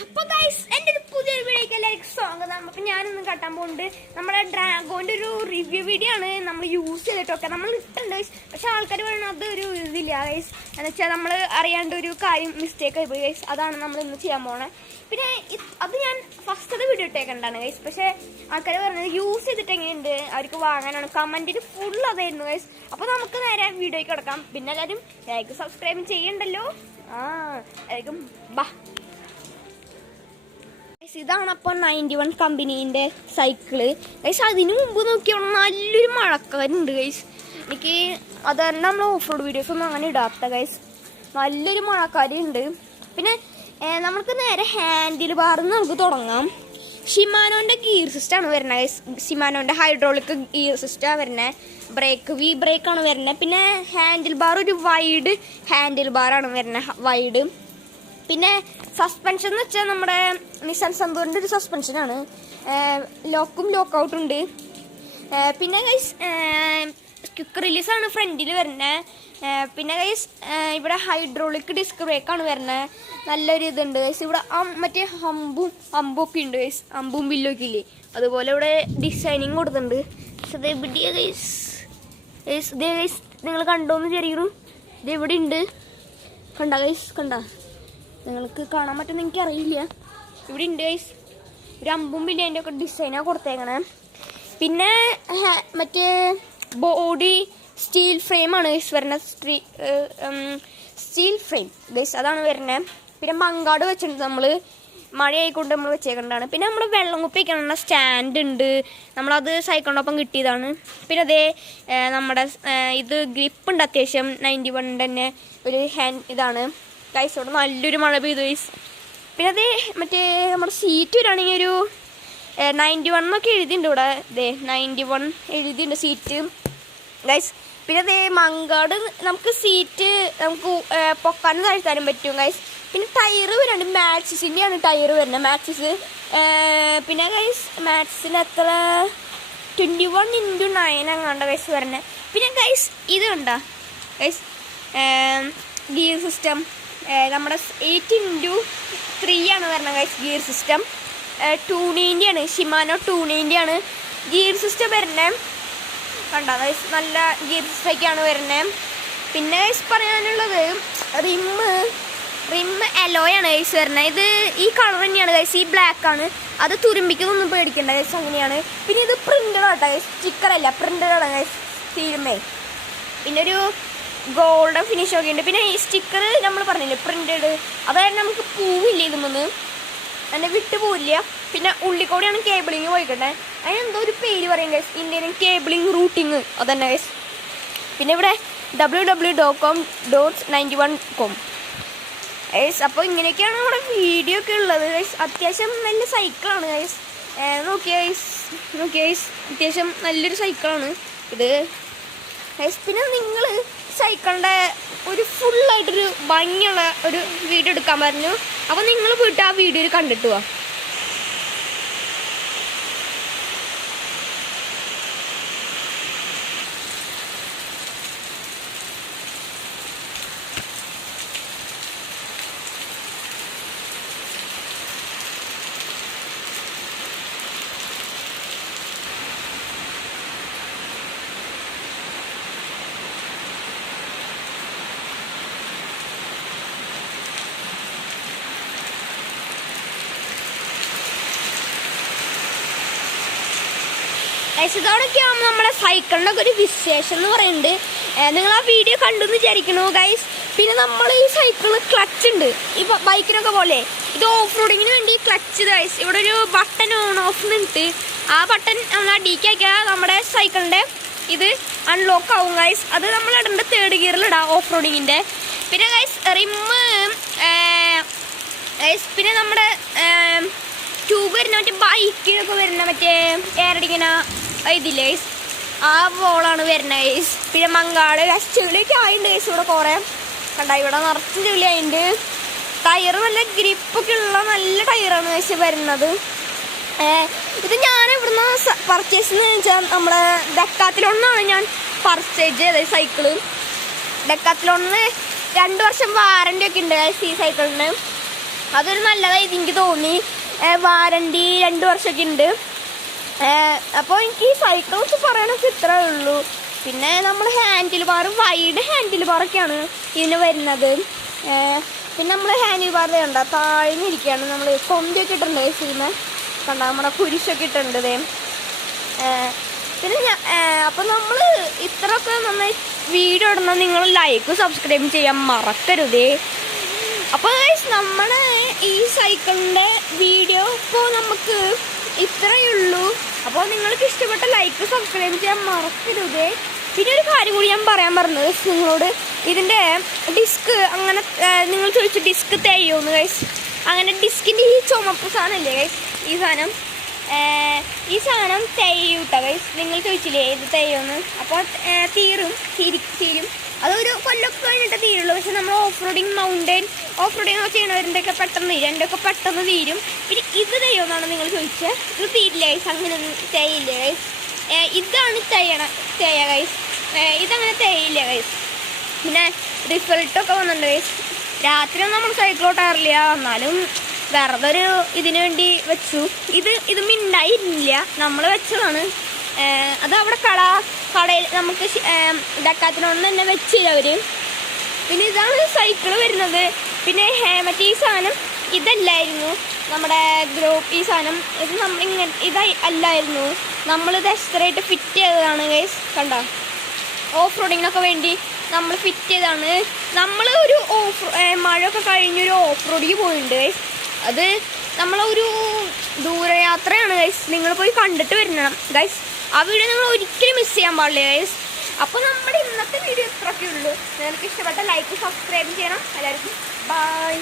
അപ്പോൾ ഗൈസ് എൻ്റെ ഒരു പുതിയൊരു വീഡിയോയ്ക്ക് എല്ലാവർക്കും സ്വാഗതം. അപ്പോൾ ഞാനൊന്നും കട്ടാൻ പോകുന്നുണ്ട്. നമ്മുടെ ഡ്രാഗോൻ്റെ ഒരു റിവ്യൂ വീഡിയോ ആണ് നമ്മൾ യൂസ് ചെയ്തിട്ടൊക്കെ നമ്മൾ ഇട്ടുണ്ട് ഗൈസ്. പക്ഷെ ആൾക്കാർ പറയുന്നത് അതൊരു ഇതില്ല ഗൈസ്, എന്ന് വെച്ചാൽ നമ്മൾ അറിയാണ്ട് ഒരു കാര്യം മിസ്റ്റേക്ക് ആയി പോയി ഗൈസ്. അതാണ് നമ്മൾ ഇന്ന് ചെയ്യാൻ പോണേ. പിന്നെ അത് ഞാൻ ഫസ്റ്റത്തെ വീഡിയോ ഇട്ടേക്കണ്ടാണ് ഗൈസ്. പക്ഷേ ആൾക്കാർ പറയുന്നത് യൂസ് ചെയ്തിട്ട് എങ്ങനെയുണ്ട് അവർക്ക് വാങ്ങാനാണ്. കമൻറ്റിന് ഫുൾ അതായിരുന്നു ഗൈസ്. അപ്പോൾ നമുക്ക് നേരെ വീഡിയോയ്ക്ക് കിടക്കാം. പിന്നെ എല്ലാവരും ലൈക്ക് സബ്സ്ക്രൈബ് ചെയ്യണ്ടല്ലോ. എല്ലാവർക്കും ബാ. ഇതാണ് അപ്പോൾ 91 കമ്പനീൻ്റെ സൈക്കിള് ഗൈസ്. അതിന് മുമ്പ് നോക്കിയാൽ നല്ലൊരു മഴക്കാരുണ്ട് ഗൈസ്. എനിക്ക് അതുതന്നെ നമ്മൾ ഓഫ് റോഡ് വീഡിയോസ് ഒന്നും അങ്ങനെ ഇടാത്ത ഗൈസ്. നല്ലൊരു മഴക്കാരുണ്ട്. പിന്നെ നമുക്ക് നേരെ ഹാൻഡിൽ ബാറിന്ന് നമുക്ക് തുടങ്ങാം. ഷിമാനോൻ്റെ ഗിയർ സിസ്റ്റമാണ് വരുന്നത് ഗൈസ്. ഷിമാനോൻ്റെ ഹൈഡ്രോളിക് ഗിയർ സിസ്റ്റമാണ് വരുന്നത്. ബ്രേക്ക് വി ബ്രേക്കാണ് വരുന്നത്. പിന്നെ ഹാൻഡിൽ ബാർ ഒരു വൈഡ് ഹാൻഡിൽ ബാറാണ് വരുന്നത്, വൈഡ്. പിന്നെ സസ്പെൻഷൻ എന്ന് വെച്ചാൽ നമ്മുടെ നിസാൻ സന്തൂറിൻ്റെ ഒരു സസ്പെൻഷനാണ്. ലോക്കും ലോക്കൗട്ടും ഉണ്ട്. പിന്നെ ഗൈസ് ക്വിക്ക് റിലീസാണ് ഫ്രണ്ടിൽ വരുന്നത്. പിന്നെ ഗൈസ് ഇവിടെ ഹൈഡ്രോളിക് ഡിസ്ക് ബ്രേക്കാണ് വരുന്നത്. നല്ലൊരു ഇതുണ്ട് ഗൈസ്. ഇവിടെ മറ്റേ അമ്പൊക്കെ ഉണ്ട് ഗൈസ്. അമ്പും ബില്ലൊക്കെ ഇല്ലേ, അതുപോലെ ഇവിടെ ഡിസൈനിങ് കൊടുത്തിട്ടുണ്ട്. പക്ഷെ ഇത് എവിടെയാണ് ഗൈസ്? ഇതേ ഗൈസ് നിങ്ങൾ കണ്ടോന്ന് വിചാരിക്കുന്നു. ഇത് എവിടെ ഉണ്ട്? കണ്ട ഗൈസ്, കണ്ട? നിങ്ങൾക്ക് കാണാൻ പറ്റുമെന്ന് എനിക്കറിയില്ല. ഇവിടെ ഉണ്ട് ഗൈസ്. ഒരു അമ്പും ബില്ലിൻ്റെ ഒക്കെ ഡിസൈനാണ് കൊടുത്തേക്കണേ. പിന്നെ മറ്റേ ബോഡി സ്റ്റീൽ ഫ്രെയിമാണ് ഗൈസ് വരുന്നത്. സ്റ്റീൽ ഫ്രെയിം ഗൈസ് അതാണ് വരുന്നത്. പിന്നെ മങ്കാട് വെച്ചിട്ടുണ്ട്, നമ്മൾ മഴയായിക്കൊണ്ട് നമ്മൾ വെച്ചേക്കേണ്ടതാണ്. പിന്നെ നമ്മൾ വെള്ളം കുപ്പി വയ്ക്കാനുള്ള സ്റ്റാൻഡ് ഉണ്ട്. നമ്മളത് സൈക്കിളിനൊപ്പം കിട്ടിയതാണ്. പിന്നെ അതേ നമ്മുടെ ഇത് ഗ്രിപ്പ് ഉണ്ട് അത്യാവശ്യം. 91 തന്നെ ഒരു ഹാൻഡ് ഇതാണ് ഗൈസ്. ഇവിടെ നല്ലൊരു മഴ പെയ്തു ഗൈസ്. പിന്നെ അതേ മറ്റേ നമ്മുടെ സീറ്റ് വരികയാണെങ്കിൽ ഒരു 91 എന്നൊക്കെ എഴുതിയിട്ടുണ്ട് ഇവിടെ. ഇതേ 91 എഴുതിയിട്ടുണ്ട് സീറ്റ് ഗൈസ്. പിന്നെ അതേ മങ്കാട് നമുക്ക് സീറ്റ് നമുക്ക് പൊക്കാനും താഴ്ത്താനും പറ്റും ഗൈസ്. പിന്നെ ടയറ് വരുന്നുണ്ട്. മാക്സിൻ്റെയാണ് ടയറ് വരുന്നത്, മാക്സിസ്. പിന്നെ ഗൈസ് മാക്സിന് എത്ര 21x9 അങ്ങാണ്ട് ഗൈസ് വരുന്നത്. പിന്നെ ഗൈസ് ഇത് കണ്ടോ ഗൈസ്, ഗിയർ സിസ്റ്റം നമ്മുടെ 8x3 ആണ് വരുന്നത് ഗൈസ്. ഗിയർ സിസ്റ്റം 290 ആണ്. ഷിമാനോ 290 ആണ് ഗിയർ സിസ്റ്റം വരുന്നത്. കണ്ടോ ഗൈസ്, നല്ല ഗിയർ സിസ്റ്റമൊക്കെയാണ് വരുന്നത്. പിന്നെ ഗൈസ് പറയാനുള്ളത് റിമ്മ് അലോയാണ് ഗൈസ് വരുന്നത്. ഇത് ഈ കളർ തന്നെയാണ് ഗൈസ്, ഈ ബ്ലാക്ക് ആണ്. അത് തുരുമ്പിക്കുന്നൊന്നും പേടിക്കണ്ട ഗൈസ്, അങ്ങനെയാണ്. പിന്നെ ഇത് പ്രിൻ്റഡ് ആട്ടോ ഗൈസ്, സ്റ്റിക്കറല്ല, പ്രിൻ്റഡ് ആണ് ഗൈസ് തീരുമേ. പിന്നെ ഒരു ഗോൾഡൻ ഫിനിഷ് ഒക്കെ ഉണ്ട്. പിന്നെ ഈ സ്റ്റിക്കർ നമ്മൾ പറഞ്ഞില്ലേ പ്രിൻ്റഡ്, അതായത് നമുക്ക് പൂവില്ല ഇതൊന്നും, അതിൻ്റെ വിട്ട് പോവില്ല. പിന്നെ ഉള്ളിക്കോടെയാണ് കേബിളിങ് പോയിക്കട്ടെ, അതിനെന്തോ ഒരു പേര് പറയും ഗൈസ്, ഇന്ത്യൻ കേബിളിങ് റൂട്ടിങ്, അതന്നെ ഗൈസ്. പിന്നെ ഇവിടെ www.com ഗൈസ്. അപ്പോൾ ഇങ്ങനെയൊക്കെയാണ് നമ്മുടെ വീഡിയോ ഒക്കെ ഉള്ളത് ഗൈസ്. അത്യാവശ്യം നല്ല സൈക്കിളാണ് ഗൈസ്. നോക്കിയ ഗൈസ് അത്യാവശ്യം നല്ലൊരു സൈക്കിളാണ് ഇത് ഗൈസ്. പിന്നെ നിങ്ങൾ സൈക്കിളിൻ്റെ ഒരു ഫുള്ളായിട്ടൊരു ഭംഗിയുള്ള ഒരു വീഡിയോ എടുക്കാൻ പറഞ്ഞു. അപ്പോൾ നിങ്ങൾ പോയിട്ട് ആ വീഡിയോയിൽ കണ്ടിട്ട് പോവാം. ഇതോടൊക്കെയാണ് നമ്മുടെ സൈക്കിളിൻ്റെ ഒക്കെ ഒരു വിശേഷം എന്ന് പറയുന്നത്. നിങ്ങൾ ആ വീഡിയോ കണ്ടെന്ന് വിചാരിക്കണു ഗൈസ്. പിന്നെ നമ്മൾ ഈ സൈക്കിളിന് ക്ലച്ച് ഉണ്ട്, ഈ ബൈക്കിനൊക്കെ പോലെ. ഇത് ഓഫ് റോഡിങ്ങിന് വേണ്ടി ക്ലച്ച് ഗൈസ്. ഇവിടെ ഒരു ബട്ടൺ ഓൺ ഓഫ് നിന്നിട്ട് ആ ബട്ടൺ നമ്മൾ അടിക്കി ആക്കിയാൽ നമ്മുടെ സൈക്കിളിൻ്റെ ഇത് അൺലോക്ക് ആവും ഗൈസ്. അത് നമ്മൾ ഇടേണ്ട 3rd ഗിയറിലിടാം ഓഫ് റോഡിങ്ങിൻ്റെ. പിന്നെ ഗൈസ് റിമ്മ് ഗൈസ്. പിന്നെ നമ്മുടെ ട്യൂബ് വരുന്ന മറ്റേ ബൈക്കിനൊക്കെ വരുന്ന മറ്റേ എയറടിക്കണ ഇതില്ലേ ഗൈസ്, ആ ബോളാണ് വരുന്നത് ഗൈസ്. പിന്നെ മങ്കാട് ചെളിയൊക്കെ ആയിട്ടുണ്ട് ഗൈസ്. ഇവിടെ കുറേ കണ്ട, ഇവിടെ നിറച്ച് ചെളി ആയിട്ടുണ്ട്. ടയർ നല്ല ഗ്രിപ്പൊക്കെ ഉള്ള നല്ല ടയറാണ് ഗൈസ് വരുന്നത്. ഇത് ഞാൻ ഇവിടുന്ന് പർച്ചേസ് എന്ന് വെച്ചാൽ നമ്മുടെ ഡെക്കാത്തിലോണിന്നാണ് ഞാൻ പർച്ചേസ് ചെയ്തത് സൈക്കിള്. ഡെക്കാത്തിലോണിന്ന് 2 വർഷം വാറൻ്റി ഒക്കെ ഉണ്ട് ഗൈസ് ഈ സൈക്കിളിന്. അതൊരു നല്ലതായി എനിക്ക് തോന്നി. വാറണ്ടി 2 വർഷമൊക്കെ ഉണ്ട്. അപ്പോൾ എനിക്ക് ഈ സൈക്കിൾസ് പറയണൊക്കെ ഇത്രേ ഉള്ളൂ. പിന്നെ നമ്മൾ ഹാൻഡിൽ ബാർ വൈഡ് ഹാൻഡിൽ ബാറൊക്കെയാണ് ഇതിന് വരുന്നത്. പിന്നെ നമ്മൾ ഹാൻഡിൽ ബാർ കണ്ട താഴ്ന്നിരിക്കുകയാണ്. നമ്മൾ കൊന്തിയൊക്കെ ഇട്ടിട്ടുണ്ട് സിനിമ കണ്ട നമ്മുടെ കുരിശൊക്കെ ഇട്ടിട്ടുണ്ട്. പിന്നെ അപ്പം നമ്മൾ ഇത്രയൊക്കെ നന്നായി വീഡിയോ ഇടുന്ന നിങ്ങൾ ലൈക്ക് സബ്സ്ക്രൈബ് ചെയ്യാൻ മറക്കരുതേ. അപ്പോൾ നമ്മുടെ ഈ സൈക്കിളിൻ്റെ വീഡിയോ ഇപ്പോൾ നമുക്ക് ഇത്രയേ ഉള്ളൂ. അപ്പോൾ നിങ്ങൾക്ക് ഇഷ്ടപ്പെട്ട ലൈക്ക് സബ്സ്ക്രൈബ് ചെയ്യാൻ മറക്കരുതേ. പിന്നെ ഒരു കാര്യം കൂടി ഞാൻ പറയാൻ പറഞ്ഞത് നിങ്ങളോട്, ഇതിൻ്റെ ഡിസ്ക് അങ്ങനെ നിങ്ങൾ ചോദിച്ചു ഡിസ്ക് തേയുമെന്ന് ഗൈസ്. അങ്ങനെ ഡിസ്കിൻ്റെ ഈ ചുമപ്പ് സാധനമില്ലേ ഗൈസ്, ഈ സാധനം തേയൂട്ടോ ഗൈസ്. നിങ്ങൾ ചോദിച്ചില്ലേ ഇത് തേയുമെന്ന്. അപ്പോൾ തീരും. അതൊരു കൊല്ലമൊക്കെ കഴിഞ്ഞിട്ട് തീരുള്ളൂ. പക്ഷെ നമ്മൾ off roading mountain off roading ഒക്കെ ചെയ്യണവരുടെയൊക്കെ പെട്ടെന്ന് തീരും. എൻ്റെ ഒക്കെ പെട്ടെന്ന് തീരും. പിന്നെ ഇത് തേയുമെന്നാണ് നിങ്ങൾ ചോദിച്ചത്. ഇത് തീരില്ല ഗൈസ്, അങ്ങനെ തേയില്ല ഗൈസ്. ഇതാണ് തേയ ഗൈസ്, ഇതങ്ങനെ തേയില്ല ഗൈസ്. പിന്നെ റിസൾട്ടൊക്കെ വന്നിട്ടുണ്ട് ഗൈസ്. രാത്രിയൊന്നും നമ്മൾ സൈക്കിൾ ഓട്ടാറില്ല, എന്നാലും വെറുതെ ഒരു ഇതിനു വേണ്ടി വെച്ചു. ഇത് മിണ്ടായിരുന്നില്ല, നമ്മൾ വെച്ചതാണ്. അത് അവിടെ കടയിൽ നമുക്ക് ഡക്കാത്തിനോട് തന്നെ വെച്ചില്ല അവർ. പിന്നെ ഇതാണ് സൈക്കിള് വരുന്നത്. പിന്നെ മറ്റേ ഈ സാധനം ഇതല്ലായിരുന്നു നമ്മുടെ ഗ്രൂപ്പ്. ഈ സാധനം ഇത് നമ്മളിങ്ങനെ അല്ലായിരുന്നു, നമ്മളിത് എക്സ്ട്രായിട്ട് ഫിറ്റ് ചെയ്തതാണ് ഗൈസ്. കണ്ടോ, ഓഫ് റോഡിങ്ങിനൊക്കെ വേണ്ടി നമ്മൾ ഫിറ്റ് ചെയ്താണ്. നമ്മൾ ഒരു മഴയൊക്കെ കഴിഞ്ഞൊരു ഓഫ് റോഡിങ് പോയിട്ടുണ്ട് ഗൈസ്. അത് നമ്മളൊരു ദൂരയാത്രയാണ് ഗൈസ്. നിങ്ങൾ പോയി കണ്ടിട്ട് വരണം ഗൈസ്. ആ വീഡിയോ നിങ്ങൾ ഒരിക്കലും മിസ് ചെയ്യാൻ പാടില്ല ഗൈസ്. അപ്പോൾ നമ്മുടെ ഇന്നത്തെ വീഡിയോ ഇത്രയൊക്കെ ഉള്ളൂ. നിങ്ങൾക്ക് ഇഷ്ടപ്പെട്ട ലൈക്ക് സബ്സ്ക്രൈബ് ചെയ്യണം. എല്ലാവർക്കും ബൈ.